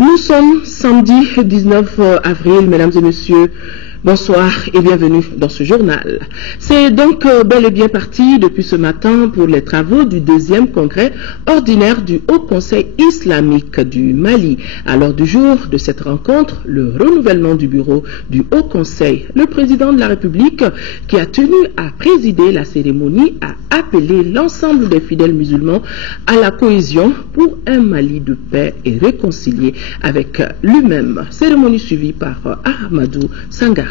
Nous sommes samedi 19 avril, mesdames et messieurs. Bonsoir et bienvenue dans ce journal. C'est donc bel et bien parti depuis ce matin pour les travaux du deuxième congrès ordinaire du Haut Conseil islamique du Mali. À l'heure du jour de cette rencontre, le renouvellement du bureau du Haut Conseil. Le président de la République, qui a tenu à présider la cérémonie, a appelé l'ensemble des fidèles musulmans à la cohésion pour un Mali de paix et réconcilié avec lui-même. Cérémonie suivie par Ahmadou Sangare.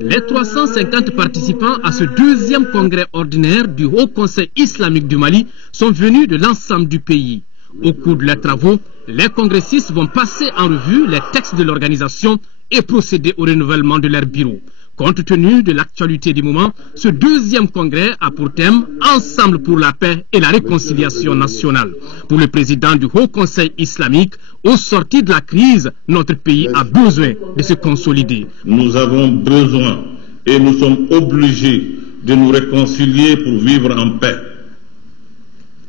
Les 350 participants à ce deuxième congrès ordinaire du Haut Conseil islamique du Mali sont venus de l'ensemble du pays. Au cours de leurs travaux, les congressistes vont passer en revue les textes de l'organisation et procéder au renouvellement de leur bureau. Compte tenu de l'actualité du moment, ce deuxième congrès a pour thème « Ensemble pour la paix et la réconciliation nationale ». Pour le président du Haut Conseil islamique, au sortir de la crise, notre pays a besoin de se consolider. Nous avons besoin et nous sommes obligés de nous réconcilier pour vivre en paix.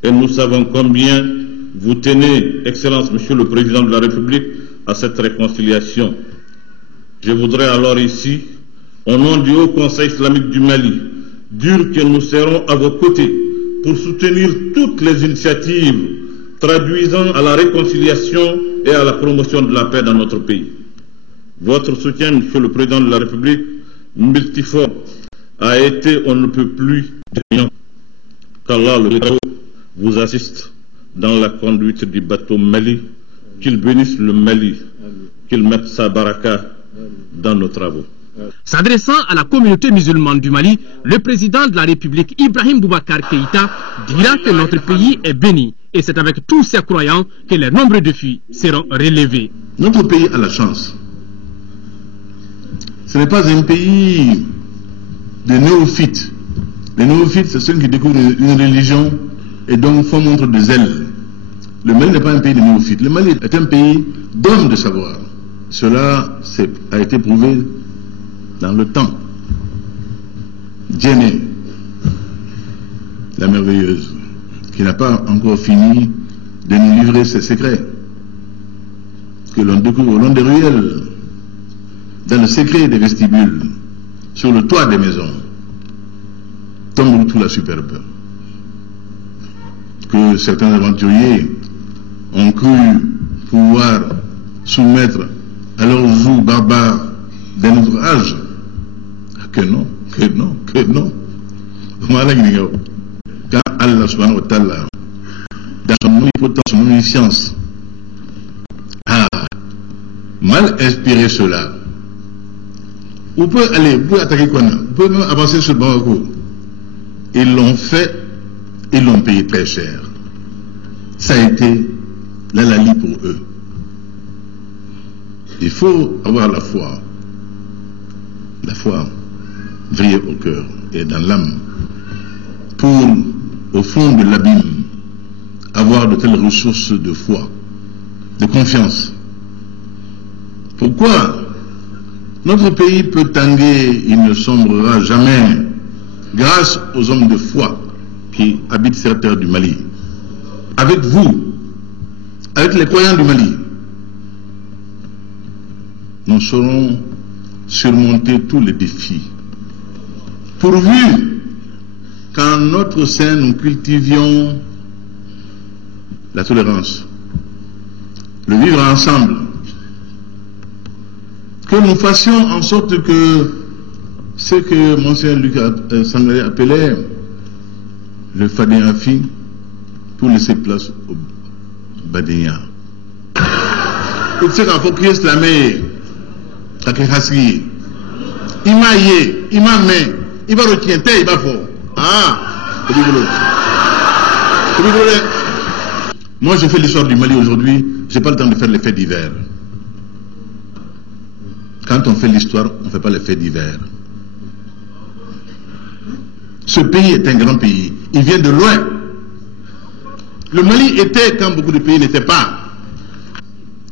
Et nous savons combien vous tenez, Excellence, Monsieur le Président de la République, à cette réconciliation. Je voudrais alors ici, au nom du Haut Conseil islamique du Mali, dire que nous serons à vos côtés pour soutenir toutes les initiatives traduisant à la réconciliation et à la promotion de la paix dans notre pays. Votre soutien, Monsieur le Président de la République, multiforme, a été on ne peut plus déterminant. Qu'Allah le Très-Haut vous assiste dans la conduite du bateau Mali, qu'il bénisse le Mali, qu'il mette sa baraka dans nos travaux. S'adressant à la communauté musulmane du Mali, le président de la République, Ibrahim Boubacar Keïta, dira que notre pays est béni et c'est avec tous ses croyants que les nombreux défis seront relevés. Notre pays a la chance. Ce n'est pas un pays de néophytes. Les néophytes, c'est ceux qui découvrent une religion et donc font montre de zèle. Le Mali n'est pas un pays de néophytes. Le Mali est un pays d'hommes de savoir. Cela a été prouvé dans le temps. Djéné, la merveilleuse, qui n'a pas encore fini de nous livrer ses secrets, que l'on découvre au long des ruelles, dans le secret des vestibules, sur le toit des maisons, Tombouctou la superbe, que certains aventuriers ont cru pouvoir soumettre à leurs joues barbares d'un autre âge. Que non, que non, que non. Quand Allah subhanahu wa ta'ala, dans son omnipotence, son omniscience, a mal inspiré cela, vous pouvez aller, vous pouvez attaquer Kona, vous pouvez même avancer sur le Bamako. Ils l'ont fait, ils l'ont payé très cher. Ça a été la lali pour eux. Il faut avoir la foi vriller au cœur et dans l'âme, pour, au fond de l'abîme, avoir de telles ressources de foi, de confiance. Pourquoi notre pays peut tanguer, il ne sombrera jamais, grâce aux hommes de foi qui habitent cette terre du Mali. Avec vous, avec les croyants du Mali, nous saurons surmonter tous les défis. Pourvu qu'en notre sein nous cultivions la tolérance, le vivre ensemble, que nous fassions en sorte que ce que Monseigneur Luc Sangaré appelait le Fadéafi pour laisser place au Badéa. Pour ce qu'on faut crier slamé, Kakehasri, Imaye, Imame, Iba Rotiente, Iba Fo. Ah, moi je fais l'histoire du Mali aujourd'hui, j'ai pas le temps de faire les faits divers. Quand on fait l'histoire, on ne fait pas les faits divers. Ce pays est un grand pays. Il vient de loin. Le Mali était quand beaucoup de pays n'étaient pas.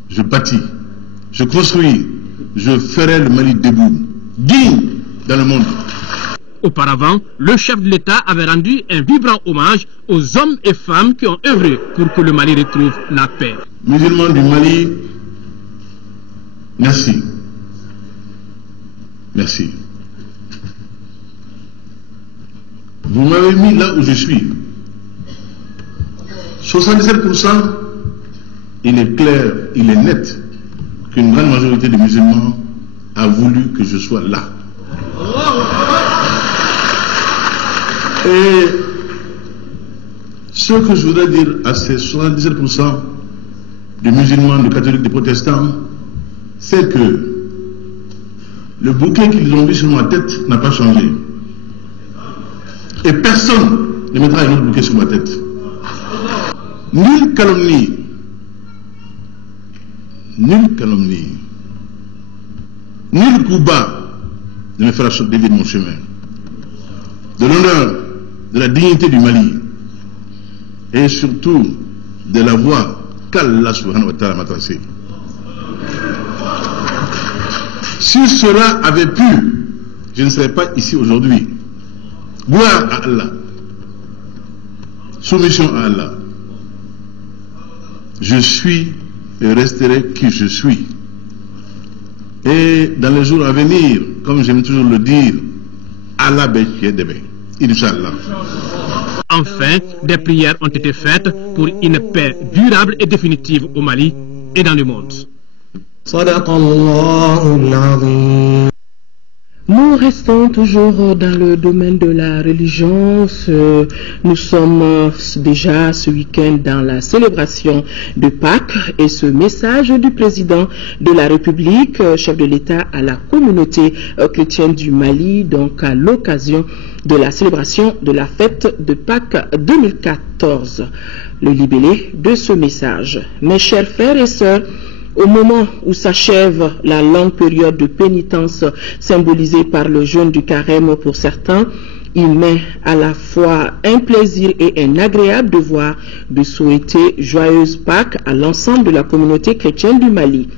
Je bâtis, je construis, je ferai le Mali debout, digne dans le monde. Auparavant, le chef de l'État avait rendu un vibrant hommage aux hommes et femmes qui ont œuvré pour que le Mali retrouve la paix. Musulmans du Mali, merci. Merci. Vous m'avez mis là où je suis. 77%, il est clair, il est net qu'une grande majorité des musulmans a voulu que je sois là. Et ce que je voudrais dire à ces 77% de musulmans, de catholiques, de protestants, c'est que le bouquet qu'ils ont mis sur ma tête n'a pas changé. Et personne ne mettra un autre bouquet sur ma tête. Nulle calomnie, nul coup bas ne me fera dévier de mon chemin. De l'honneur, de la dignité du Mali et surtout de la voie qu'Allah subhanahu wa ta'ala m'a tracée. Si cela avait pu, je ne serais pas ici aujourd'hui. Gloire à Allah. Soumission à Allah. Je suis et resterai qui je suis. Et dans les jours à venir, comme j'aime toujours le dire, Allah Bechedebe, Inch'Allah. Enfin, des prières ont été faites pour une paix durable et définitive au Mali et dans le monde. Nous restons toujours dans le domaine de la religion. Nous sommes déjà ce week-end dans la célébration de Pâques et ce message du président de la République, chef de l'État à la communauté chrétienne du Mali, donc à l'occasion de la célébration de la fête de Pâques 2014. Le libellé de ce message. Mes chers frères et sœurs, au moment où s'achève la longue période de pénitence symbolisée par le jeûne du carême pour certains, il m'est à la fois un plaisir et un agréable devoir de souhaiter joyeuse Pâques à l'ensemble de la communauté chrétienne du Mali.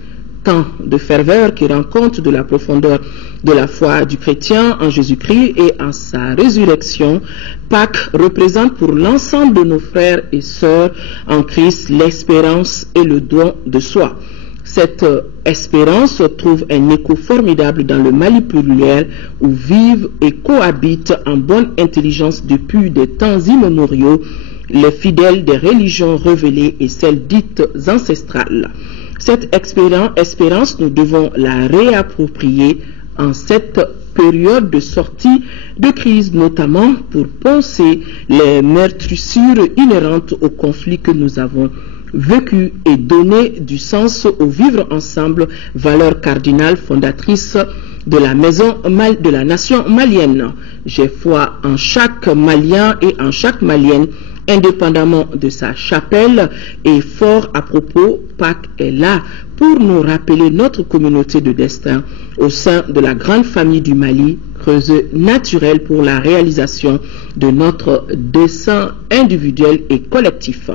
Tant de ferveur qui rend compte de la profondeur de la foi du chrétien en Jésus-Christ et en sa résurrection, Pâques représente pour l'ensemble de nos frères et sœurs en Christ l'espérance et le don de soi. Cette espérance trouve un écho formidable dans le Mali pluriel où vivent et cohabitent en bonne intelligence depuis des temps immémoriaux les fidèles des religions révélées et celles dites ancestrales. Cette espérance, nous devons la réapproprier en cette période de sortie de crise, notamment pour poncer les meurtrissures inhérentes au conflit que nous avons vécu et donner du sens au vivre ensemble, valeur cardinale fondatrice de la de la nation malienne. J'ai foi en chaque Malien et en chaque Malienne, indépendamment de sa chapelle, et fort à propos, Pâques est là pour nous rappeler notre communauté de destin au sein de la grande famille du Mali, creuset naturel pour la réalisation de notre dessein individuel et collectif.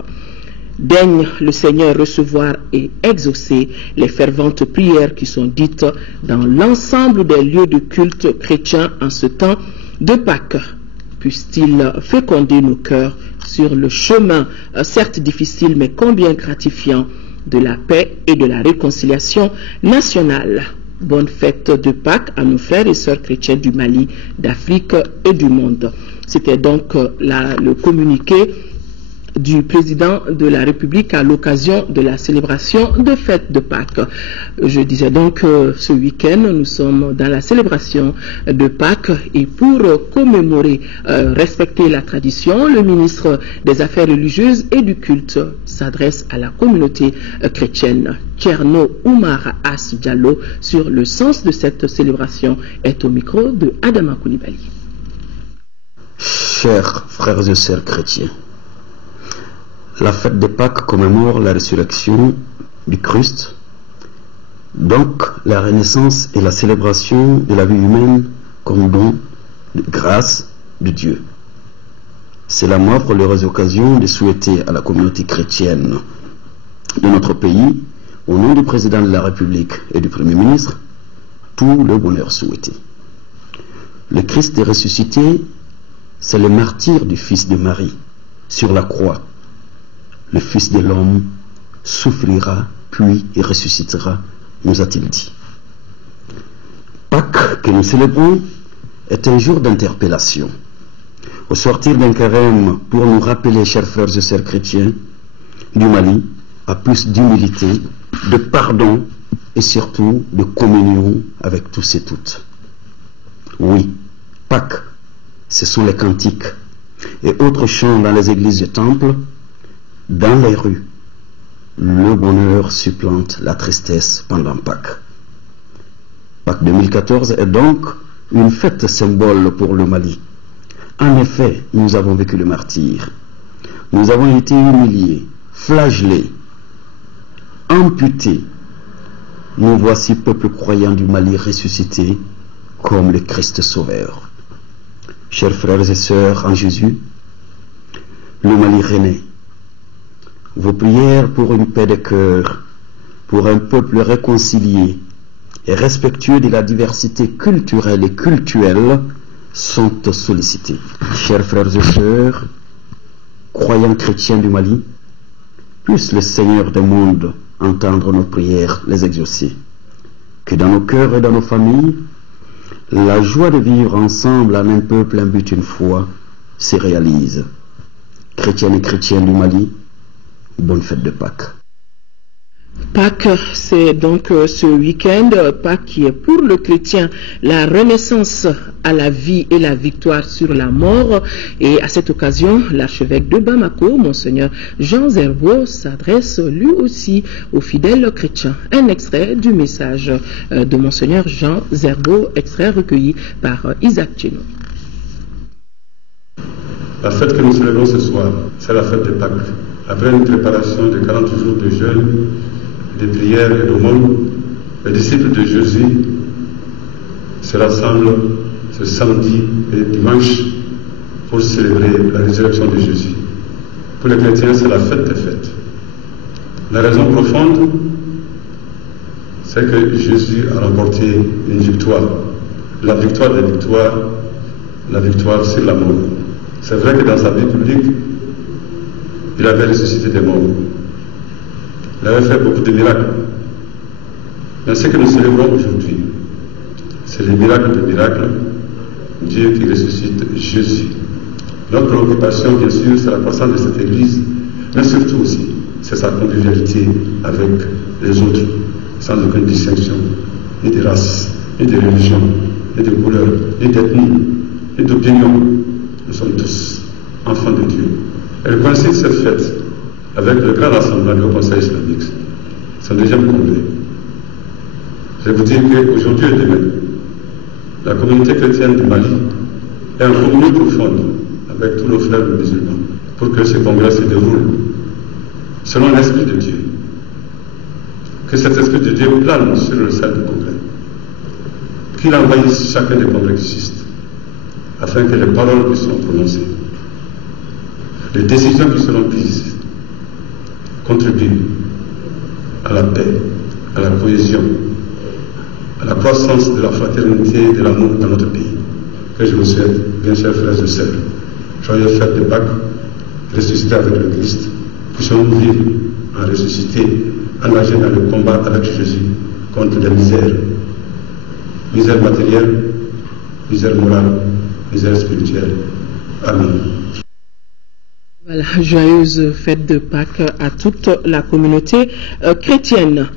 Daigne le Seigneur recevoir et exaucer les ferventes prières qui sont dites dans l'ensemble des lieux de culte chrétiens en ce temps de Pâques. Puisse-t-il féconder nos cœurs sur le chemin, certes difficile mais combien gratifiant, de la paix et de la réconciliation nationale. Bonne fête de Pâques à nos frères et sœurs chrétiens du Mali, d'Afrique et du monde. C'était donc le communiqué du président de la République à l'occasion de la célébration de fête de Pâques. Je disais donc ce week-end, nous sommes dans la célébration de Pâques et pour commémorer, respecter la tradition, le ministre des Affaires religieuses et du culte s'adresse à la communauté chrétienne. Tcherno Oumar As Diallo sur le sens de cette célébration est au micro de Adama Koulibaly. Chers frères et sœurs chrétiens, la fête de Pâques commémore la résurrection du Christ, donc la renaissance et la célébration de la vie humaine comme don de grâce de Dieu. Cela m'offre l'heureuse occasion de souhaiter à la communauté chrétienne de notre pays, au nom du président de la République et du Premier ministre, tout le bonheur souhaité. Le Christ est ressuscité, c'est le martyr du Fils de Marie sur la croix. Le Fils de l'homme souffrira, puis il ressuscitera, nous a-t-il dit. Pâques que nous célébrons est un jour d'interpellation. Au sortir d'un carême, pour nous rappeler, chers frères et sœurs chrétiens du Mali, à plus d'humilité, de pardon et surtout de communion avec tous et toutes. Oui, Pâques, ce sont les cantiques et autres chants dans les églises et temples, dans les rues. Le bonheur supplante la tristesse pendant Pâques. Pâques 2014 est donc une fête symbole pour le Mali. En effet, nous avons vécu le martyre. Nous avons été humiliés, flagellés, amputés. Nous voici, peuple croyant du Mali, ressuscité comme le Christ Sauveur. Chers frères et sœurs en Jésus, le Mali renaît. Vos prières pour une paix de cœur, pour un peuple réconcilié et respectueux de la diversité culturelle et cultuelle sont sollicitées. Chers frères et sœurs, croyants chrétiens du Mali, puisse le Seigneur des mondes entendre nos prières, les exaucer. Que dans nos cœurs et dans nos familles, la joie de vivre ensemble en un peuple, un but, une foi, se réalise. Chrétiennes et chrétiens du Mali, bonne fête de Pâques. Pâques, c'est donc ce week-end, Pâques qui est pour le chrétien la renaissance à la vie et la victoire sur la mort. Et à cette occasion, l'archevêque de Bamako, Monseigneur Jean Zerbo, s'adresse lui aussi aux fidèles chrétiens. Un extrait du message de Monseigneur Jean Zerbo, extrait recueilli par Isaac Tcheno. La fête que nous célébrons ce soir, c'est la fête de Pâques. Après une préparation de 40 jours de jeûne, de prières et d'aumônes, les disciples de Jésus se rassemblent ce samedi et dimanche pour célébrer la résurrection de Jésus. Pour les chrétiens, c'est la fête des fêtes. La raison profonde, c'est que Jésus a remporté une victoire. La victoire des victoires, la victoire sur la mort. C'est vrai que dans sa vie publique, il avait ressuscité des morts. Il avait fait beaucoup de miracles. Mais ce que nous célébrons aujourd'hui, c'est les miracles de miracles, Dieu qui ressuscite Jésus. Notre préoccupation, bien sûr, c'est la croissance de cette Église, mais surtout aussi, c'est sa convivialité avec les autres, sans aucune distinction, ni de race, ni de religion, ni de couleur, ni d'ethnie, ni d'opinion. Nous sommes tous enfants de Dieu. Elle coïncide cette fête avec le grand rassemblement du Conseil islamique. C'est le deuxième congrès. Je vais vous dire qu'aujourd'hui et demain, la communauté chrétienne du Mali est en communion profonde avec tous nos frères musulmans pour que ce congrès se déroule selon l'Esprit de Dieu. Que cet Esprit de Dieu plane sur le salle du congrès. Qu'il envahisse chacun des congressistes afin que les paroles qui sont prononcées, les décisions qui seront prises contribuent à la paix, à la cohésion, à la croissance de la fraternité et de l'amour dans notre pays. Que je vous souhaite, bien chers frères et sœurs, joyeuse fête de Pâques, ressuscité avec le Christ, puissions-nous vivre en ressuscité, engagés dans le combat avec Jésus contre la misère matérielle, misère morale, misère spirituelle. Amen. Voilà, joyeuse fête de Pâques à toute la communauté chrétienne.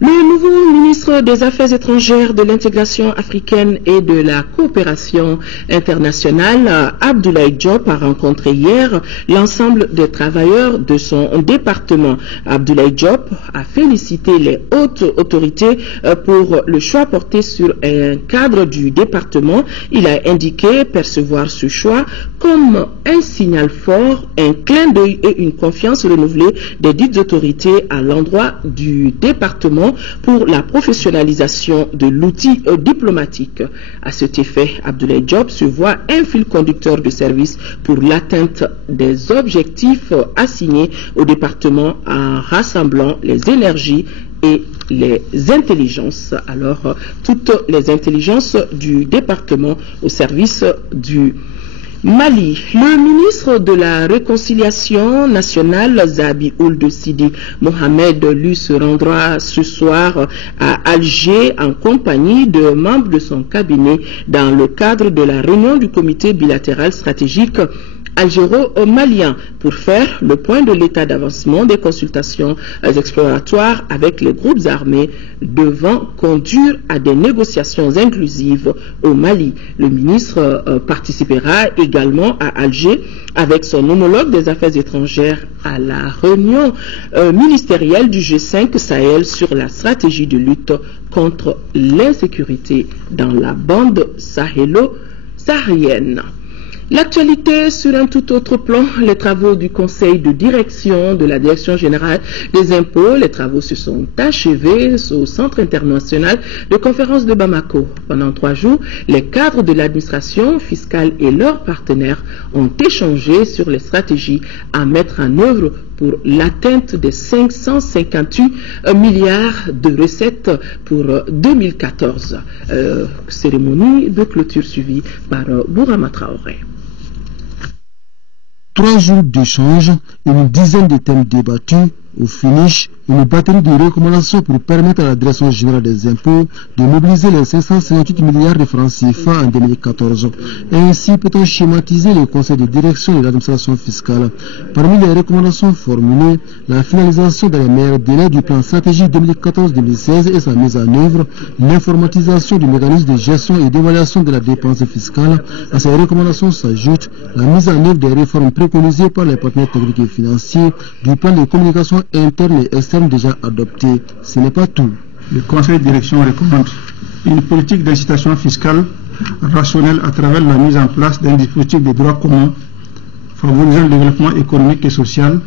Le nouveau ministre des Affaires étrangères, de l'intégration africaine et de la coopération internationale, Abdoulaye Diop, a rencontré hier l'ensemble des travailleurs de son département. Abdoulaye Diop a félicité les hautes autorités pour le choix porté sur un cadre du département. Il a indiqué percevoir ce choix comme un signal fort, un clin d'œil et une confiance renouvelée des dites autorités à l'endroit du département pour la professionnalisation de l'outil diplomatique. À cet effet, Abdoulaye Diop se voit un fil conducteur de service pour l'atteinte des objectifs assignés au département en rassemblant les énergies et les intelligences. Alors, toutes les intelligences du département au service du Mali. Le ministre de la Réconciliation nationale, Zabi Ould Sidi Mohamed, lui se rendra ce soir à Alger en compagnie de membres de son cabinet dans le cadre de la réunion du comité bilatéral stratégique algéro-malien pour faire le point de l'état d'avancement des consultations exploratoires avec les groupes armés devant conduire à des négociations inclusives au Mali. Le ministre participera également à Alger avec son homologue des affaires étrangères à la réunion ministérielle du G5 Sahel sur la stratégie de lutte contre l'insécurité dans la bande sahélo-saharienne. L'actualité sur un tout autre plan, les travaux du conseil de direction de la direction générale des impôts, les travaux se sont achevés au centre international de conférence de Bamako. Pendant 3 jours, les cadres de l'administration fiscale et leurs partenaires ont échangé sur les stratégies à mettre en œuvre pour l'atteinte des 558 milliards de recettes pour 2014. Cérémonie de clôture suivie par Bourama Traoré. 3 jours d'échanges, une dizaine de thèmes débattus. Au finish, une batterie de recommandations pour permettre à la Direction générale des impôts de mobiliser les 558 milliards de francs CFA en 2014. Ainsi peut-on schématiser le conseil de direction de l'administration fiscale. Parmi les recommandations formulées, la finalisation dans les meilleurs délais du plan stratégique 2014-2016 et sa mise en œuvre, l'informatisation du mécanisme de gestion et d'évaluation de la dépense fiscale. À ces recommandations s'ajoute la mise en œuvre des réformes préconisées par les partenaires techniques et financiers du plan de communication interne et externe déjà adopté. Ce n'est pas tout. Le conseil de direction recommande une politique d'incitation fiscale rationnelle à travers la mise en place d'un dispositif de droit commun favorisant le développement économique et social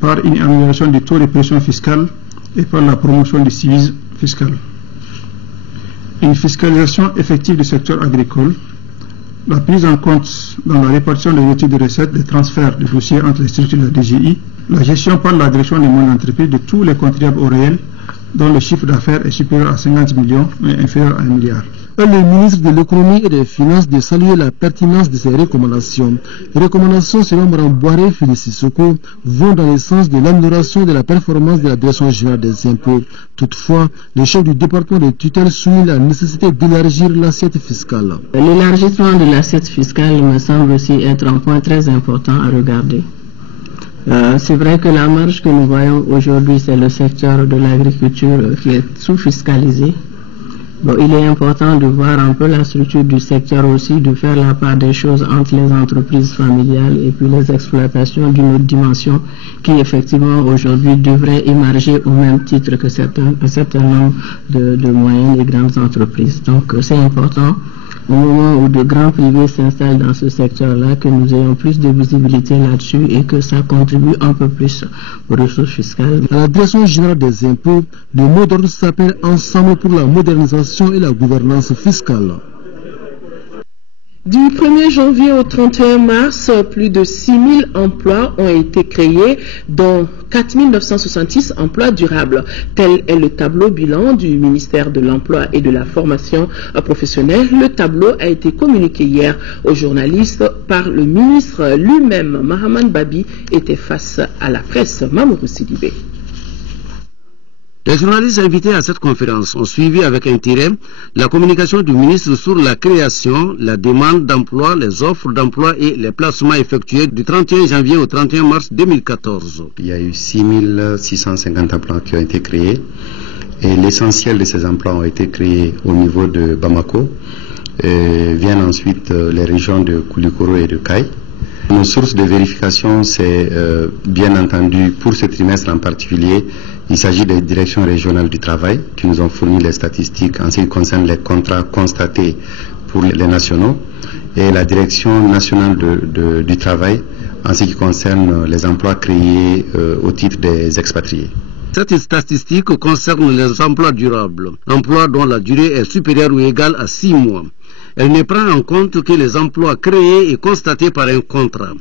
par une amélioration du taux de pression fiscale et par la promotion du civisme fiscal. Une fiscalisation effective du secteur agricole, la prise en compte dans la répartition des outils de recettes des transferts de dossiers entre les structures de la DGI, la gestion par la direction des moyens d'entreprise de tous les contribuables au réel dont le chiffre d'affaires est supérieur à 50 millions et inférieur à 1 milliard. Le ministre de l'économie et des finances de saluer la pertinence de ces recommandations. Les recommandations, selon Mme Boiré Sissoko, vont dans le sens de l'amélioration de la performance de la Direction générale des impôts. Toutefois, le chef du département de tutelle souligne la nécessité d'élargir l'assiette fiscale. L'élargissement de l'assiette fiscale me semble aussi être un point très important à regarder. C'est vrai que la marge que nous voyons aujourd'hui, c'est le secteur de l'agriculture qui est sous-fiscalisé. Bon, il est important de voir un peu la structure du secteur aussi, de faire la part des choses entre les entreprises familiales et puis les exploitations d'une autre dimension qui effectivement aujourd'hui devrait émerger au même titre que un certain nombre de moyennes et grandes entreprises. Donc c'est important au moment où de grands privés s'installent dans ce secteur-là, que nous ayons plus de visibilité là-dessus et que ça contribue un peu plus aux ressources fiscales. À la Direction générale des impôts, le mot d'ordre s'appelle Ensemble pour la modernisation et la gouvernance fiscale. Du 1er janvier au 31 mars, plus de 6 000 emplois ont été créés, dont 4 966 emplois durables. Tel est le tableau bilan du ministère de l'Emploi et de la Formation professionnelle. Le tableau a été communiqué hier aux journalistes par le ministre lui-même. Mahaman Babi était face à la presse. Mamourou Sidibé. Les journalistes invités à cette conférence ont suivi avec intérêt la communication du ministre sur la création, la demande d'emploi, les offres d'emploi et les placements effectués du 31 janvier au 31 mars 2014. Il y a eu 6 650 emplois qui ont été créés et l'essentiel de ces emplois ont été créés au niveau de Bamako. Viennent ensuite les régions de Koulikoro et de Kaï. Nos sources de vérification, c'est bien entendu pour ce trimestre en particulier, il s'agit des directions régionales du travail qui nous ont fourni les statistiques en ce qui concerne les contrats constatés pour les nationaux et la direction nationale du travail en ce qui concerne les emplois créés au titre des expatriés. Cette statistique concerne les emplois durables, emplois dont la durée est supérieure ou égale à 6 mois. Elle ne prend en compte que les emplois créés et constatés par un contrat.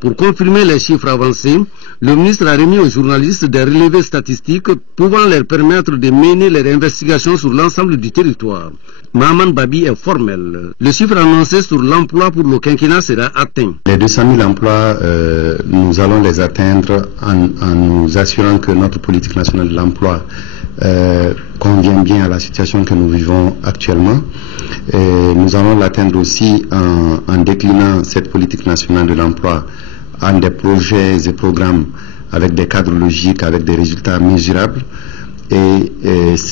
Pour confirmer les chiffres avancés, le ministre a remis aux journalistes des relevés statistiques pouvant leur permettre de mener leurs investigations sur l'ensemble du territoire. Mahaman Babi est formel. Le chiffre annoncé sur l'emploi pour le quinquennat sera atteint. Les 200 000 emplois, nous allons les atteindre en nous assurant que notre politique nationale de l'emploi convient bien à la situation que nous vivons actuellement. Et nous allons l'atteindre aussi en déclinant cette politique nationale de l'emploi en des projets et programmes avec des cadres logiques, avec des résultats mesurables. Et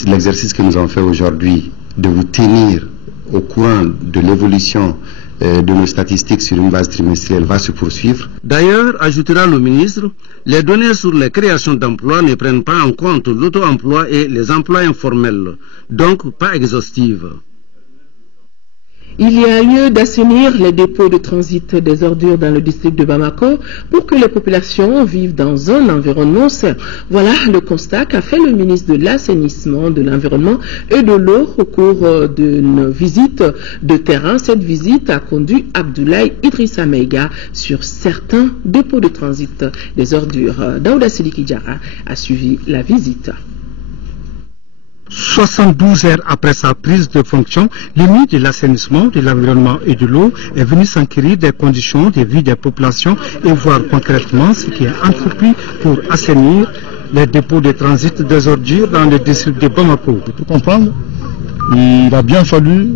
l'exercice que nous avons fait aujourd'hui de vous tenir au courant de l'évolution de nos statistiques sur une base trimestrielle va se poursuivre. D'ailleurs, ajoutera le ministre, les données sur les créations d'emplois ne prennent pas en compte l'auto-emploi et les emplois informels, donc pas exhaustives. Il y a lieu d'assainir les dépôts de transit des ordures dans le district de Bamako pour que les populations vivent dans un environnement sain. Voilà le constat qu'a fait le ministre de l'Assainissement, de l'Environnement et de l'Eau au cours d'une visite de terrain. Cette visite a conduit Abdoulaye Idrissa Meiga sur certains dépôts de transit des ordures. Daouda Sidiki Diarra a suivi la visite. 72 heures après sa prise de fonction, le ministre de l'Assainissement, de l'Environnement et de l'Eau est venu s'enquérir des conditions de vie des populations et voir concrètement ce qui est entrepris pour assainir les dépôts de transit des ordures dans le district de Bamako. Pour comprendre, il a bien fallu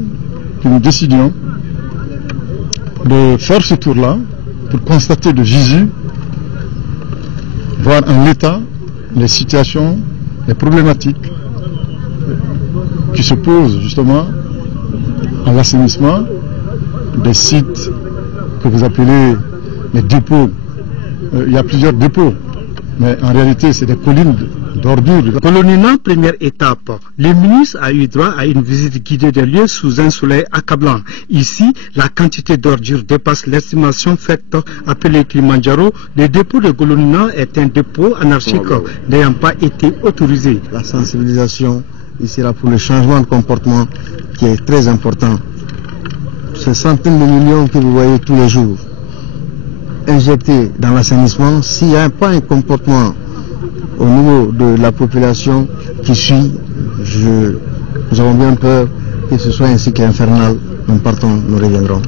que nous décidions de faire ce tour-là pour constater de visu, voir en l'état les situations, les problématiques qui se posent justement à l'assainissement des sites que vous appelez les dépôts. Il y a plusieurs dépôts, mais en réalité c'est des collines d'ordures. Coloniment, première étape. Le ministre a eu droit à une visite guidée des lieux sous un soleil accablant. Ici, la quantité d'ordures dépasse l'estimation faite appelée Kilimanjaro. Le dépôt de Golonina est un dépôt anarchique n'ayant pas été autorisé. La sensibilisation ici là pour le changement de comportement qui est très important. Ces centaines de millions que vous voyez tous les jours injectés dans l'assainissement, s'il n'y a pas un comportement au niveau de la population qui suit, nous avons bien peur que ce soit ainsi qu'infernal. Nous partons, nous reviendrons.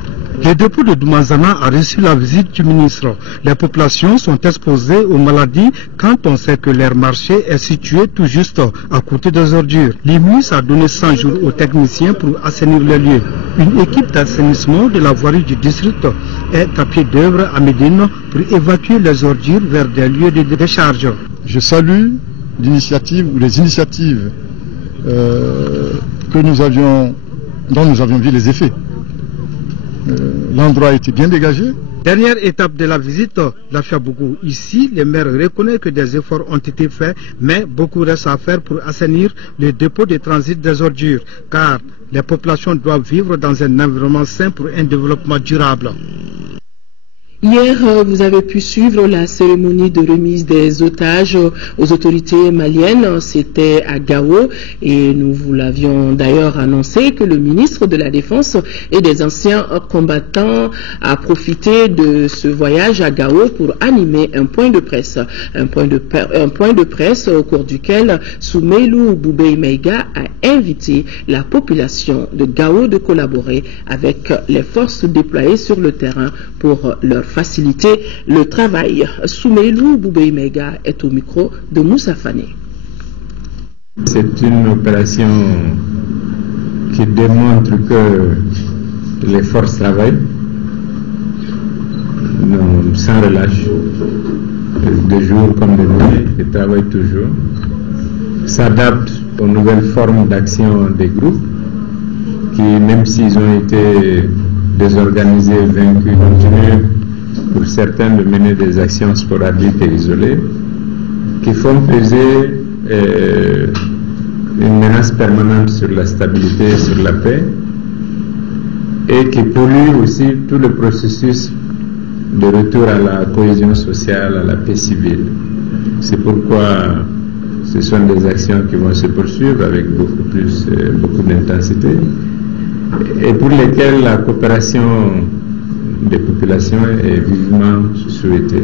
Le dépôt de Doumanzana a reçu la visite du ministre. Les populations sont exposées aux maladies quand on sait que leur marché est situé tout juste à côté des ordures. Le ministre a donné 100 jours aux techniciens pour assainir les lieux. Une équipe d'assainissement de la voirie du district est à pied d'œuvre à Médine pour évacuer les ordures vers des lieux de décharge. Je salue l'initiative ou les initiatives dont nous avions vu les effets. L'endroit a été bien dégagé. Dernière étape de la visite, l'Afiabougou. Ici, le maire reconnaît que des efforts ont été faits, mais beaucoup reste à faire pour assainir les dépôts de transit des ordures, car les populations doivent vivre dans un environnement sain pour un développement durable. Hier, vous avez pu suivre la cérémonie de remise des otages aux autorités maliennes. C'était à Gao et nous vous l'avions d'ailleurs annoncé que le ministre de la Défense et des anciens combattants a profité de ce voyage à Gao pour animer un point de presse. Un point de presse au cours duquel Soumeylou Boubei Meiga a invité la population de Gao de collaborer avec les forces déployées sur le terrain pour leur faciliter le travail. Soumeylou Boubei Meiga est au micro de Moussa Fane. C'est une opération qui démontre que les forces travaillent sans relâche, de jour comme de nuit, ils travaillent toujours, s'adaptent aux nouvelles formes d'action des groupes qui, même s'ils ont été désorganisés, vaincus, continuent pour certains de mener des actions sporadiques et isolées qui font peser une menace permanente sur la stabilité et sur la paix et qui polluent aussi tout le processus de retour à la cohésion sociale, à la paix civile. C'est pourquoi ce sont des actions qui vont se poursuivre avec beaucoup d'intensité et pour lesquelles la coopération des populations est vivement souhaité,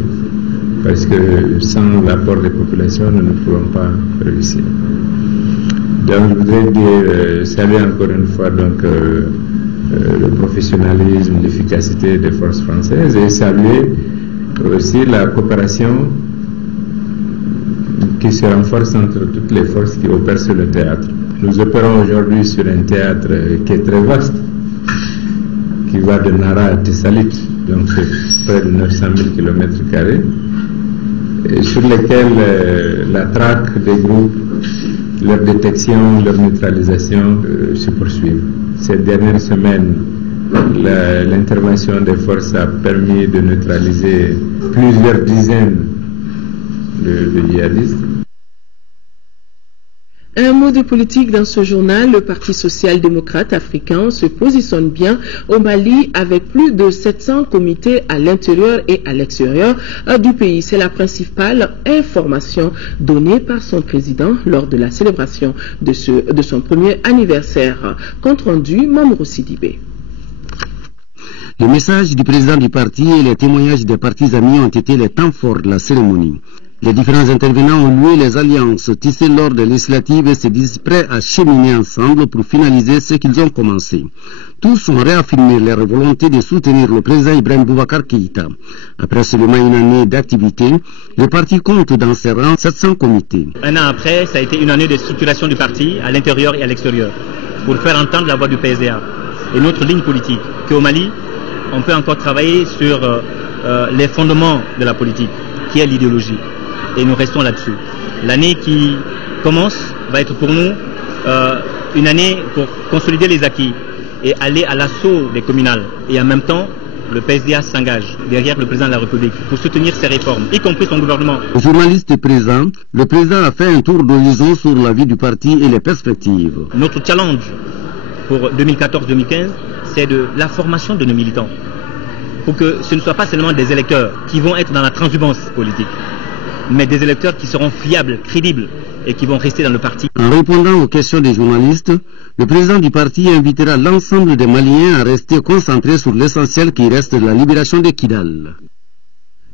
parce que sans l'apport des populations, nous ne pourrons pas réussir. Donc je voudrais dire, saluer encore une fois donc, le professionnalisme, l'efficacité des forces françaises et saluer aussi la coopération qui se renforce entre toutes les forces qui opèrent sur le théâtre. Nous opérons aujourd'hui sur un théâtre qui est très vaste, qui va de Nara à Tessalit, donc c'est près de 900 000 km², et sur lesquels la traque des groupes, leur détection, leur neutralisation se poursuivent. Ces dernières semaines, l'intervention des forces a permis de neutraliser plusieurs dizaines de djihadistes. Un mot de politique dans ce journal. Le Parti social-démocrate africain se positionne bien au Mali avec plus de 700 comités à l'intérieur et à l'extérieur du pays. C'est la principale information donnée par son président lors de la célébration de son premier anniversaire. Compte rendu, Mamourou Sidibé. Le message du président du parti et les témoignages des partis amis ont été les temps forts de la cérémonie. Les différents intervenants ont loué les alliances tissées lors des législatives et se disent prêts à cheminer ensemble pour finaliser ce qu'ils ont commencé. Tous ont réaffirmé leur volonté de soutenir le président Ibrahim Boubacar Keïta. Après seulement une année d'activité, le parti compte dans ses rangs 700 comités. Un an après, ça a été une année de structuration du parti à l'intérieur et à l'extérieur pour faire entendre la voix du PSDA et notre ligne politique. Qu'au Mali, on peut encore travailler sur les fondements de la politique, qui est l'idéologie. Et nous restons là-dessus. L'année qui commence va être pour nous une année pour consolider les acquis et aller à l'assaut des communales. Et en même temps, le PSDA s'engage derrière le président de la République pour soutenir ses réformes, y compris son gouvernement. Aux journalistes présents, le président a fait un tour d'horizon sur la vie du parti et les perspectives. Notre challenge pour 2014-2015, c'est de la formation de nos militants. Pour que ce ne soit pas seulement des électeurs qui vont être dans la transhumance politique, mais des électeurs qui seront fiables, crédibles et qui vont rester dans le parti. En répondant aux questions des journalistes, le président du parti invitera l'ensemble des Maliens à rester concentrés sur l'essentiel qui reste de la libération de Kidal.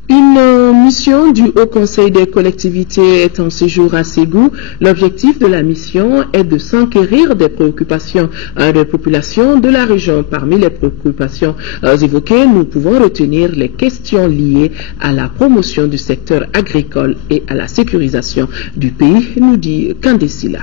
Une mission du Haut Conseil des collectivités est en séjour à Ségou. L'objectif de la mission est de s'enquérir des préoccupations des populations de la région. Parmi les préoccupations évoquées, nous pouvons retenir les questions liées à la promotion du secteur agricole et à la sécurisation du pays, nous dit Kandesila.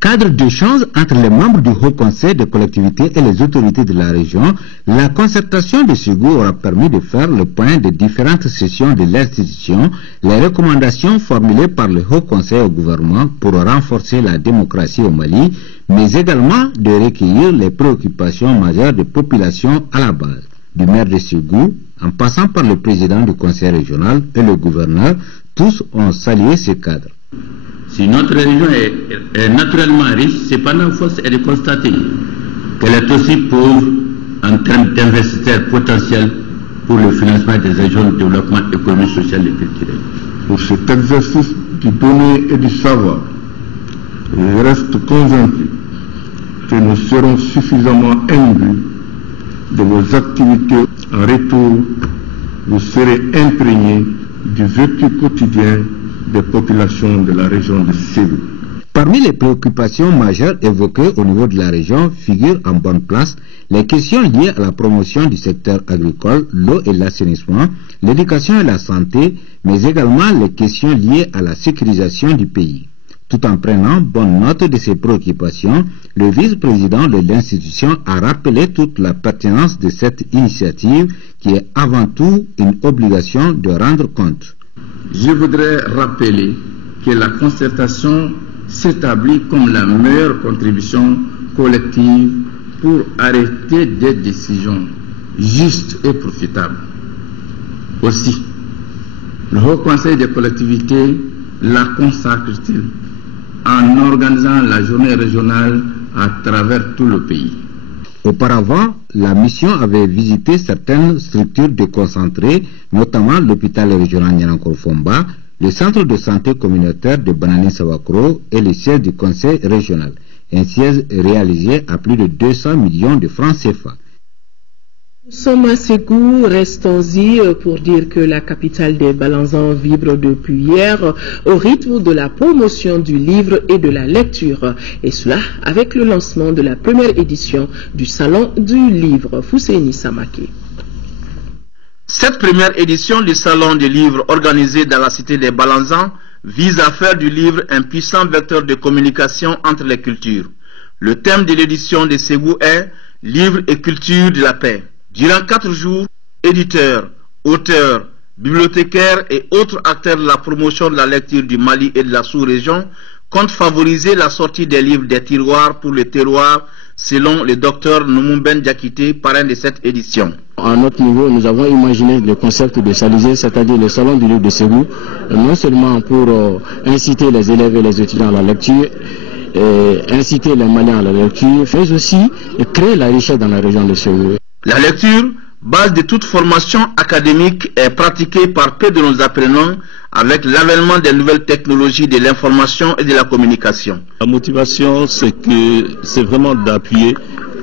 Cadre d'échange entre les membres du Haut Conseil des collectivités et les autorités de la région, la concertation de Ségou aura permis de faire le point des différentes sessions de l'institution, les recommandations formulées par le Haut Conseil au gouvernement pour renforcer la démocratie au Mali, mais également de recueillir les préoccupations majeures des populations à la base. Du maire de Ségou, en passant par le président du conseil régional et le gouverneur, tous ont salué ce cadre. Si notre région est naturellement riche, cependant force est de constater qu'elle est aussi pauvre en termes d'investisseurs potentiels pour le financement des régions de développement économique, social et culturel. Pour cet exercice du donner et du savoir, je reste convaincu que nous serons suffisamment imbus de vos activités. En retour, vous serez imprégnés du vécu quotidien des populations de la région de Ségou. Parmi les préoccupations majeures évoquées au niveau de la région figurent en bonne place les questions liées à la promotion du secteur agricole, l'eau et l'assainissement, l'éducation et la santé, mais également les questions liées à la sécurisation du pays. Tout en prenant bonne note de ces préoccupations, le vice-président de l'institution a rappelé toute la pertinence de cette initiative qui est avant tout une obligation de rendre compte. Je voudrais rappeler que la concertation s'établit comme la meilleure contribution collective pour arrêter des décisions justes et profitables. Aussi, le Haut Conseil des collectivités la consacre-t-il en organisant la journée régionale à travers tout le pays. Auparavant, la mission avait visité certaines structures déconcentrées, notamment l'hôpital régional Niankour-Fomba, le centre de santé communautaire de Banani-Sawakro et le siège du conseil régional, un siège réalisé à plus de 200 millions de francs CFA. Nous sommes à Ségou, restons-y pour dire que la capitale des Balanzans vibre depuis hier au rythme de la promotion du livre et de la lecture. Et cela avec le lancement de la première édition du Salon du Livre. Fousseini Samake. Cette première édition du Salon du Livre organisée dans la cité des Balanzans vise à faire du livre un puissant vecteur de communication entre les cultures. Le thème de l'édition de Ségou est « Livre et culture de la paix ». Durant 4 jours, éditeurs, auteurs, bibliothécaires et autres acteurs de la promotion de la lecture du Mali et de la sous-région comptent favoriser la sortie des livres des tiroirs pour le terroir, selon le docteur Noumouben Diakité, parrain de cette édition. À notre niveau, nous avons imaginé le concept de Salisé, c'est-à-dire le salon du livre de Ségou, non seulement pour inciter les élèves et les étudiants à la lecture, inciter les Maliens à la lecture, mais aussi créer la richesse dans la région de Ségou. La lecture, base de toute formation académique, est pratiquée par peu de nos apprenants avec l'avènement des nouvelles technologies de l'information et de la communication. La motivation, c'est vraiment d'appuyer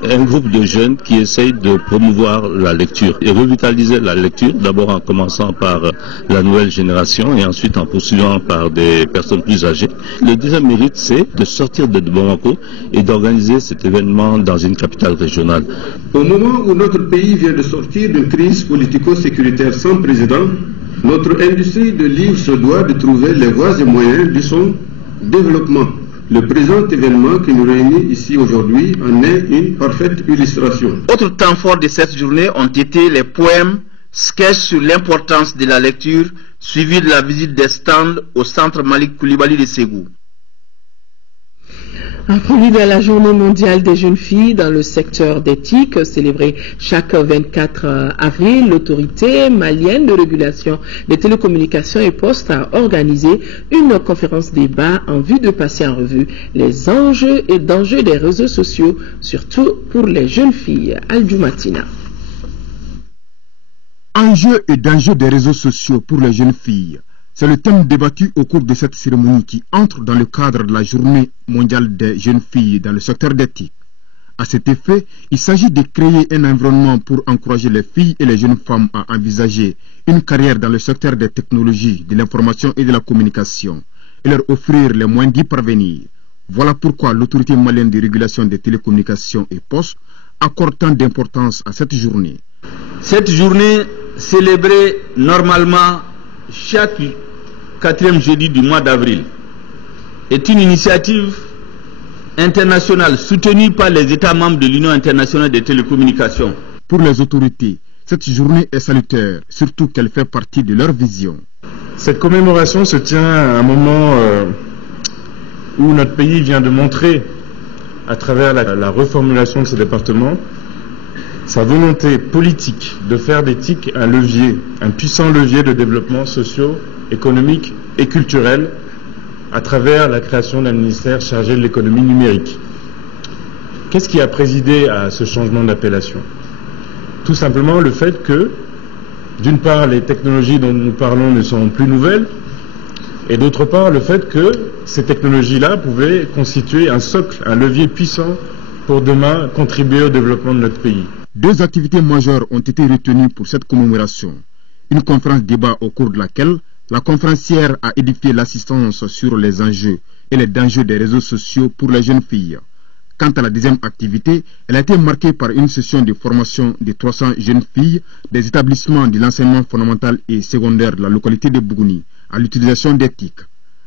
un groupe de jeunes qui essayent de promouvoir la lecture et revitaliser la lecture, d'abord en commençant par la nouvelle génération et ensuite en poursuivant par des personnes plus âgées. Le deuxième mérite, c'est de sortir de Bamako et d'organiser cet événement dans une capitale régionale. Au moment où notre pays vient de sortir d'une crise politico-sécuritaire sans précédent, notre industrie de livres se doit de trouver les voies et moyens de son développement. Le présent événement qui nous réunit ici aujourd'hui en est une parfaite illustration. Autre temps fort de cette journée ont été les poèmes, sketchs sur l'importance de la lecture, suivis de la visite des stands au centre Malik Koulibaly de Ségou. Inclus dans la journée mondiale des jeunes filles dans le secteur d'éthique, célébrée chaque 24 avril, l'autorité malienne de régulation des télécommunications et postes a organisé une conférence débat en vue de passer en revue les enjeux et dangers des réseaux sociaux, surtout pour les jeunes filles. Al-Jumatina. Enjeux et dangers des réseaux sociaux pour les jeunes filles. C'est le thème débattu au cours de cette cérémonie qui entre dans le cadre de la journée mondiale des jeunes filles dans le secteur d'éthique. À cet effet, il s'agit de créer un environnement pour encourager les filles et les jeunes femmes à envisager une carrière dans le secteur des technologies, de l'information et de la communication et leur offrir les moyens d'y parvenir. Voilà pourquoi l'autorité malienne de régulation des télécommunications et postes accorde tant d'importance à cette journée. Cette journée célébrée normalement chaque 4e jeudi du mois d'avril est une initiative internationale soutenue par les États membres de l'Union internationale des télécommunications. Pour les autorités, cette journée est salutaire, surtout qu'elle fait partie de leur vision. Cette commémoration se tient à un moment où notre pays vient de montrer, à travers la reformulation de ce département, sa volonté politique de faire des TIC un levier, un puissant levier de développement socio-économique et culturel à travers la création d'un ministère chargé de l'économie numérique. Qu'est-ce qui a présidé à ce changement d'appellation? Tout simplement le fait que, d'une part, les technologies dont nous parlons ne sont plus nouvelles, et d'autre part, le fait que ces technologies-là pouvaient constituer un socle, un levier puissant pour demain contribuer au développement de notre pays. 2 activités majeures ont été retenues pour cette commémoration. Une conférence débat au cours de laquelle la conférencière a édifié l'assistance sur les enjeux et les dangers des réseaux sociaux pour les jeunes filles. Quant à la deuxième activité, elle a été marquée par une session de formation de 300 jeunes filles des établissements de l'enseignement fondamental et secondaire de la localité de Bougouni à l'utilisation d'éthique.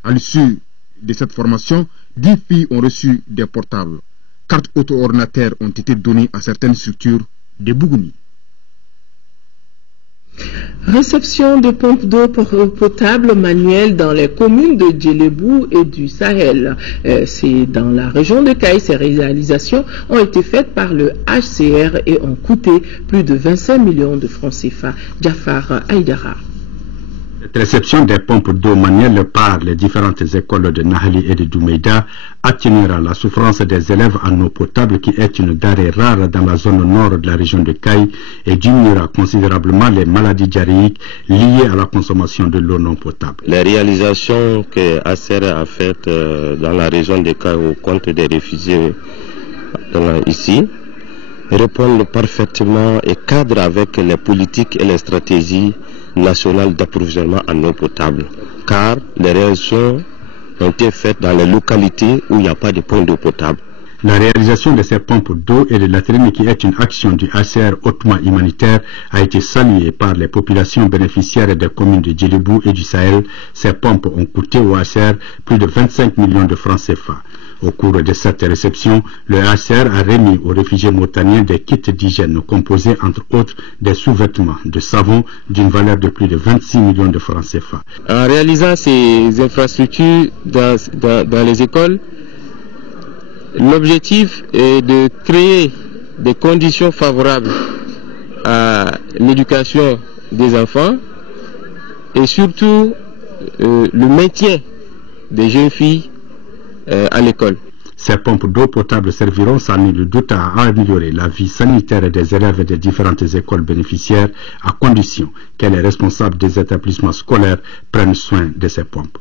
À l'issue de cette formation, 10 filles ont reçu des portables. 4 auto-ordinateurs ont été donnés à certaines structures de Bougouni. Réception de pompes d'eau potable manuelles dans les communes de Djélébou et du Sahel. C'est dans la région de Caï. Ces réalisations ont été faites par le HCR et ont coûté plus de 25 millions de francs CFA. Jafar Aïdara. Cette réception des pompes d'eau manuelles par les différentes écoles de Nahali et de Doumeida atténuera la souffrance des élèves en eau potable qui est une denrée rare dans la zone nord de la région de Caï et diminuera considérablement les maladies diarrhéiques liées à la consommation de l'eau non potable. Les réalisations que ACR a faites dans la région de Caï au compte des réfugiés ici répondent parfaitement et cadrent avec les politiques et les stratégies nationales d'approvisionnement en eau potable. Car les réalisations ont été faites dans les localités où il n'y a pas de point d'eau potable. La réalisation de ces pompes d'eau et de latrines, qui est une action du HCR hautement humanitaire, a été saluée par les populations bénéficiaires des communes de Djélébou et du Sahel. Ces pompes ont coûté au HCR plus de 25 millions de francs CFA. Au cours de cette réception, le HCR a remis aux réfugiés mauritaniens des kits d'hygiène composés entre autres des sous-vêtements, de savon d'une valeur de plus de 26 millions de francs CFA. En réalisant ces infrastructures dans les écoles, l'objectif est de créer des conditions favorables à l'éducation des enfants et surtout le maintien des jeunes filles à l'école. Ces pompes d'eau potable serviront sans nul doute à améliorer la vie sanitaire des élèves des différentes écoles bénéficiaires, à condition que les responsables des établissements scolaires prennent soin de ces pompes.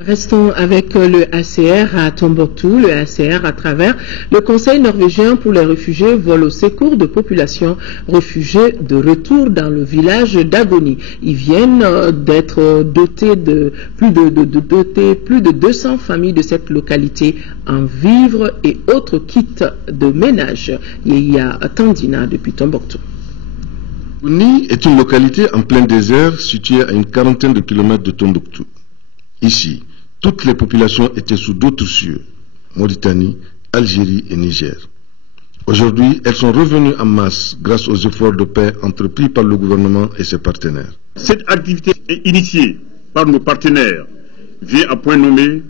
Restons avec le HCR à Tombouctou. Le HCR, à travers le Conseil norvégien pour les réfugiés, vole au secours de populations réfugiées de retour dans le village d'Agoni. Ils viennent d'être dotés de plus de 200 familles de cette localité en vivres et autres kits de ménage. Yéya Tandina depuis Tombouctou. Agoni est une localité en plein désert située à une quarantaine de kilomètres de Tombouctou. Ici, toutes les populations étaient sous d'autres cieux, Mauritanie, Algérie et Niger. Aujourd'hui, elles sont revenues en masse grâce aux efforts de paix entrepris par le gouvernement et ses partenaires. Cette activité est initiée par nos partenaires vient à point nommé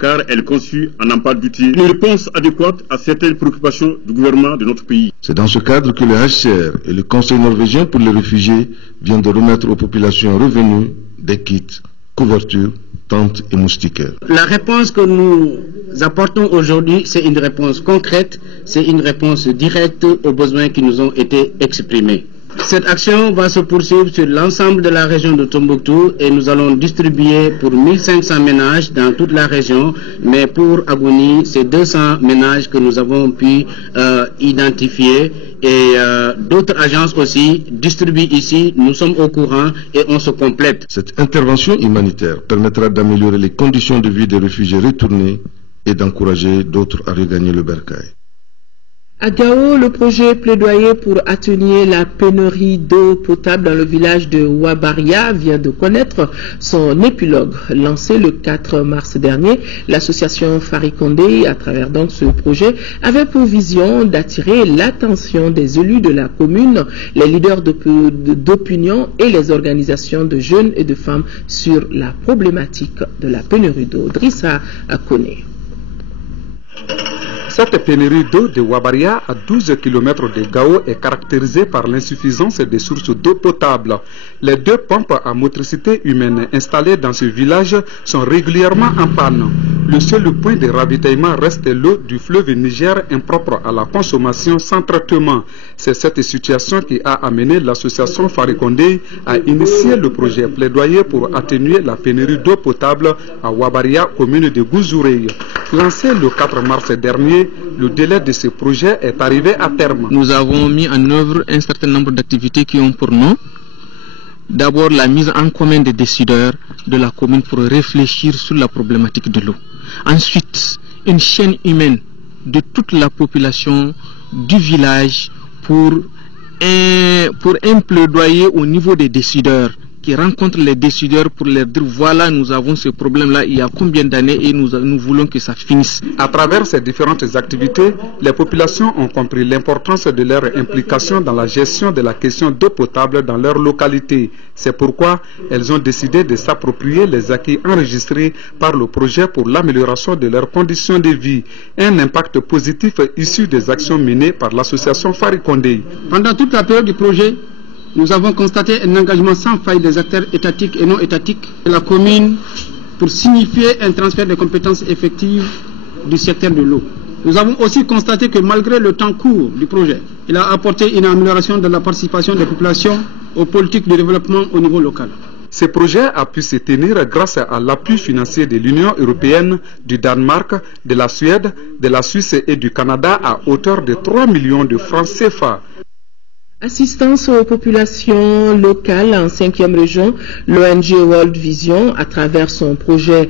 car elle conçut en emploi d'outils une réponse adéquate à certaines préoccupations du gouvernement de notre pays. C'est dans ce cadre que le HCR et le Conseil norvégien pour les réfugiés viennent de remettre aux populations revenues des kits, couvertures, tentes et moustiquaires. La réponse que nous apportons aujourd'hui, c'est une réponse concrète, c'est une réponse directe aux besoins qui nous ont été exprimés. Cette action va se poursuivre sur l'ensemble de la région de Tombouctou et nous allons distribuer pour 1500 ménages dans toute la région, mais pour Agoni, c'est 200 ménages que nous avons pu identifier et d'autres agences aussi distribuent ici, nous sommes au courant et on se complète. Cette intervention humanitaire permettra d'améliorer les conditions de vie des réfugiés retournés et d'encourager d'autres à regagner le bercail. À Gao, le projet plaidoyer pour atténuer la pénurie d'eau potable dans le village de Wabaria vient de connaître son épilogue. Lancé le 4 mars dernier, l'association Farikondé, à travers donc ce projet, avait pour vision d'attirer l'attention des élus de la commune, les leaders d'opinion et les organisations de jeunes et de femmes sur la problématique de la pénurie d'eau. Drissa Akone. Cette pénurie d'eau de Wabaria, à 12 km de Gao, est caractérisée par l'insuffisance des sources d'eau potable. Les 2 pompes à motricité humaine installées dans ce village sont régulièrement en panne. Le seul point de ravitaillement reste l'eau du fleuve Niger, impropre à la consommation sans traitement. C'est cette situation qui a amené l'association Farikondé à initier le projet plaidoyer pour atténuer la pénurie d'eau potable à Wabaria, commune de Gouzourey. Lancé le 4 mars dernier, le délai de ce projet est arrivé à terme. Nous avons mis en œuvre un certain nombre d'activités qui ont pour nom d'abord la mise en commun des décideurs de la commune pour réfléchir sur la problématique de l'eau. Ensuite, une chaîne humaine de toute la population du village pour un plaidoyer au niveau des décideurs qui rencontrent les décideurs pour leur dire voilà, nous avons ce problème-là il y a combien d'années et nous voulons que ça finisse. À travers ces différentes activités, les populations ont compris l'importance de leur implication dans la gestion de la question d'eau potable dans leur localité. C'est pourquoi elles ont décidé de s'approprier les acquis enregistrés par le projet pour l'amélioration de leurs conditions de vie. Un impact positif issu des actions menées par l'association Farikondé. Pendant toute la période du projet, nous avons constaté un engagement sans faille des acteurs étatiques et non étatiques de la commune pour signifier un transfert de compétences effectives du secteur de l'eau. Nous avons aussi constaté que malgré le temps court du projet, il a apporté une amélioration de la participation des populations aux politiques de développement au niveau local. Ce projet a pu se tenir grâce à l'appui financier de l'Union européenne, du Danemark, de la Suède, de la Suisse et du Canada à hauteur de 3 millions de francs CFA. Assistance aux populations locales en 5e région, l'ONG World Vision, à travers son projet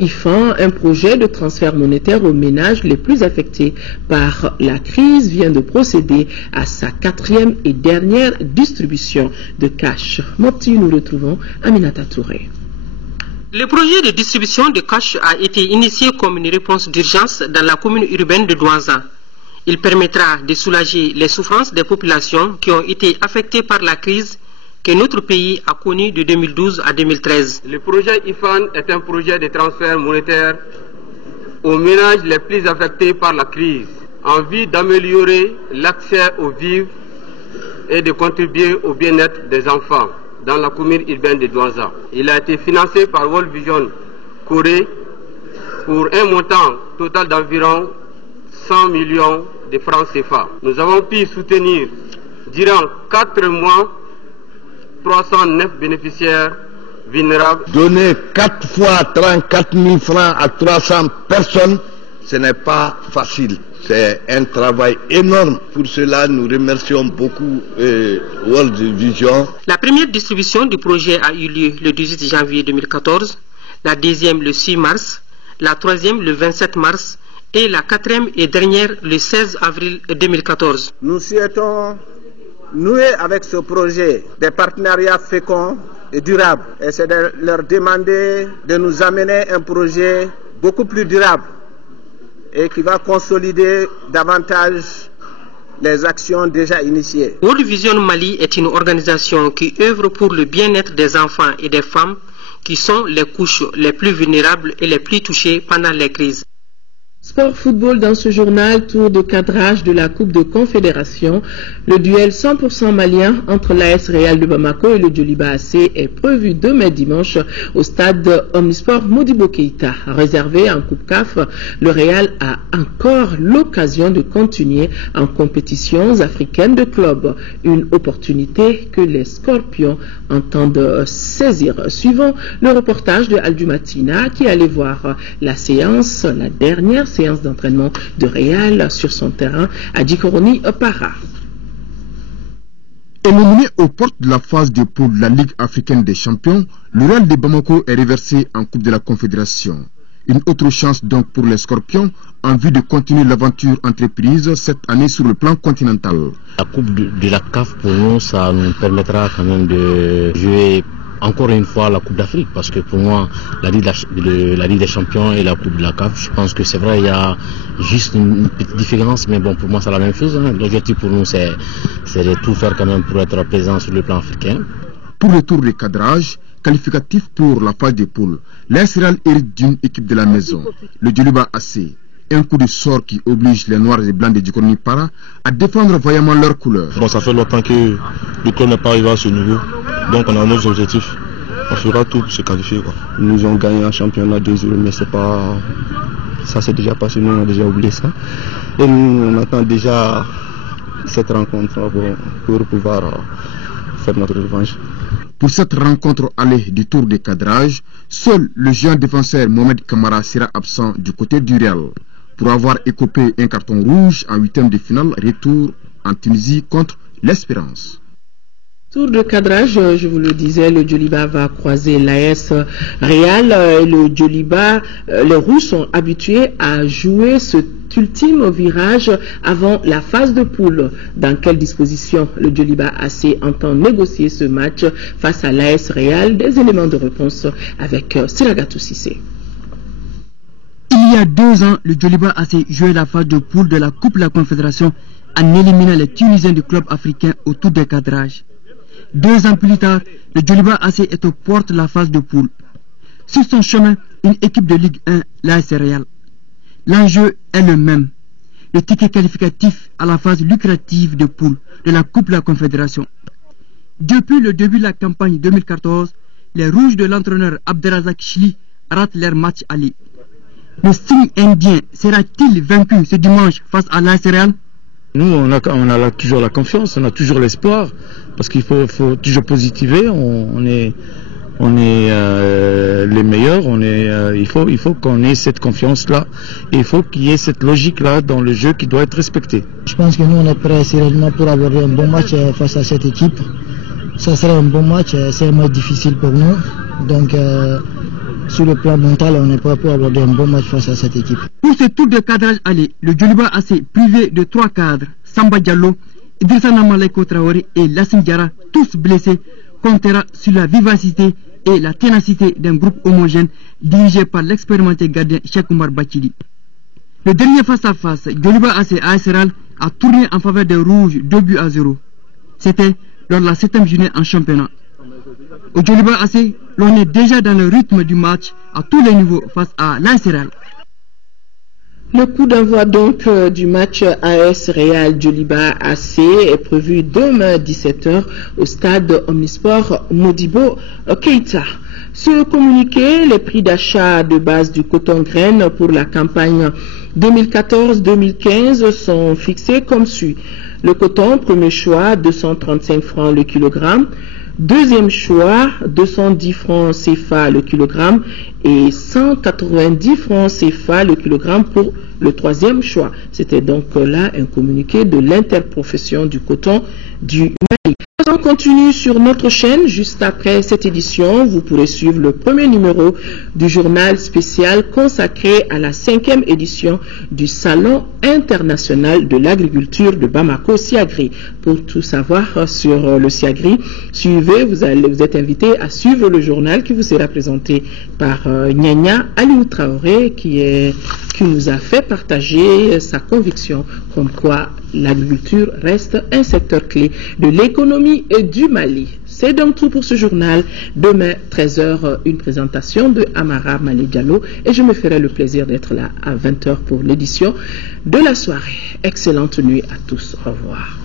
IFAN, un projet de transfert monétaire aux ménages les plus affectés par la crise, vient de procéder à sa 4e et dernière distribution de cash. Mopti, nous retrouvons Aminata Touré. Le projet de distribution de cash a été initié comme une réponse d'urgence dans la commune urbaine de Douanza. Il permettra de soulager les souffrances des populations qui ont été affectées par la crise que notre pays a connue de 2012 à 2013. Le projet IFAN est un projet de transfert monétaire aux ménages les plus affectés par la crise, en vue d'améliorer l'accès aux vivres et de contribuer au bien-être des enfants dans la commune urbaine de Douanza. Il a été financé par World Vision Corée pour un montant total d'environ 100 millions de francs CFA. Nous avons pu soutenir durant 4 mois 309 bénéficiaires vulnérables. Donner 4 fois 34 000 francs à 300 personnes, ce n'est pas facile. C'est un travail énorme. Pour cela, nous remercions beaucoup World Vision. La première distribution du projet a eu lieu le 18 janvier 2014, la deuxième le 6 mars, la troisième le 27 mars, et la 4e et dernière le 16 avril 2014. Nous souhaitons nouer avec ce projet des partenariats féconds et durables. Et c'est de leur demander de nous amener un projet beaucoup plus durable et qui va consolider davantage les actions déjà initiées. World Vision Mali est une organisation qui œuvre pour le bien-être des enfants et des femmes qui sont les couches les plus vulnérables et les plus touchées pendant les crises. Sport football dans ce journal, tour de cadrage de la Coupe de Confédération. Le duel 100% malien entre l'AS Real de Bamako et le Djoliba AC est prévu demain dimanche au stade Omnisport Modibo Keïta. Réservé en Coupe CAF, le Real a encore l'occasion de continuer en compétitions africaines de clubs. Une opportunité que les Scorpions entendent saisir. Suivant le reportage de Aldu Matina qui allait voir la dernière séance d'entraînement de Real sur son terrain à Djikoroni Para. Éliminé aux portes de la phase de poule de la Ligue africaine des champions, le Real de Bamako est reversé en Coupe de la Confédération. Une autre chance donc pour les Scorpions en vue de continuer l'aventure entreprise cette année sur le plan continental. La Coupe de la CAF pour nous, ça nous permettra quand même de jouer encore une fois la Coupe d'Afrique, parce que pour moi la Ligue des Champions et la Coupe de la CAF, je pense que c'est vrai, il y a juste une petite différence, mais bon, pour moi c'est la même chose. L'objectif pour nous c'est de tout faire quand même pour être présent sur le plan africain. Pour le tour de cadrage qualificatif pour la phase de poule, l'AS Real hérite d'une équipe de la maison, le Djoliba AC. Un coup de sort qui oblige les Noirs et Blancs de Djikoroni Para à défendre vaillamment leurs couleurs. Bon, ça fait longtemps que le club n'est pas arrivé à ce niveau, donc on a nos objectifs. On fera tout pour se qualifier, quoi. Nous ont gagné un championnat 2-0, mais c'est pas... ça s'est déjà passé, nous on a déjà oublié ça. Et nous on attend déjà cette rencontre pour pouvoir faire notre revanche. Pour cette rencontre allée du tour de cadrage, seul le jeune défenseur Mohamed Kamara sera absent du côté du Real pour avoir écopé un carton rouge en 8e de finale retour en Tunisie contre l'Espérance. Tour de cadrage, je vous le disais, le Djoliba va croiser l'AS Real et le Djoliba, les Rouges sont habitués à jouer cet ultime virage avant la phase de poule. Dans quelles dispositions le Djoliba AC entend négocier ce match face à l'AS Real? Des éléments de réponse avec Siragatou Sissé. Il y a 2 ans, le Djoliba AC jouait la phase de poule de la Coupe de la Confédération en éliminant les Tunisiens du club africain au tour des cadrages. 2 ans plus tard, le Djoliba AC est aux portes de la phase de poule. Sur son chemin, une équipe de Ligue 1, l'AS Real. L'enjeu est le même. Le ticket qualificatif à la phase lucrative de poule de la Coupe de la Confédération. Depuis le début de la campagne 2014, les Rouges de l'entraîneur Abdelrazak Chli ratent leur match aller. Le signe indien sera-t-il vaincu ce dimanche face à l'AS Real? Nous, on a toujours la confiance, on a toujours l'espoir, parce qu'il faut toujours positiver. On est on est les meilleurs, il faut qu'on ait cette confiance-là, et il faut qu'il y ait cette logique-là dans le jeu qui doit être respectée. Je pense que nous on est prêts sérieusement pour avoir un bon match face à cette équipe. Ça sera un bon match, c'est un match difficile pour nous, donc sur le plan mental on est prêt pour avoir un bon match face à cette équipe. Pour ce tour de cadrage aller, le Djoliba AC privé de 3 cadres, Samba Diallo, Idrissa Namaleko Traoré et Lassine Diarra, tous blessés, comptera sur la vivacité et la ténacité d'un groupe homogène dirigé par l'expérimenté gardien Cheikh Oumar Bathily. Le dernier face-à-face, Djoliba AC AS Real, a tourné en faveur des Rouges 2-0. C'était lors de la 7e journée en championnat. Au Djoliba AC, l'on est déjà dans le rythme du match à tous les niveaux face à l'AS Real. Le coup d'envoi donc du match AS Real Djoliba AC est prévu demain 17h au stade Omnisport Modibo Keïta. Sur le communiqué, les prix d'achat de base du coton graine pour la campagne 2014-2015 sont fixés comme suit. Le coton, premier choix, 235 francs le kilogramme. Deuxième choix, 210 francs CFA le kilogramme et 190 francs CFA le kilogramme pour le troisième choix. C'était donc là un communiqué de l'interprofession du coton du Mali. On continue sur notre chaîne. Juste après cette édition, vous pourrez suivre le premier numéro du journal spécial consacré à la 5e édition du Salon international de l'agriculture de Bamako, Siagri. Pour tout savoir sur le Siagri, suivez, vous êtes invité à suivre le journal qui vous sera présenté par Nyanya Aliou Traoré qui nous a fait partager sa conviction comme quoi l'agriculture reste un secteur clé de l'économie du Mali. C'est donc tout pour ce journal. Demain, 13h, une présentation de Amara Malé Diallo et je me ferai le plaisir d'être là à 20h pour l'édition de la soirée. Excellente nuit à tous. Au revoir.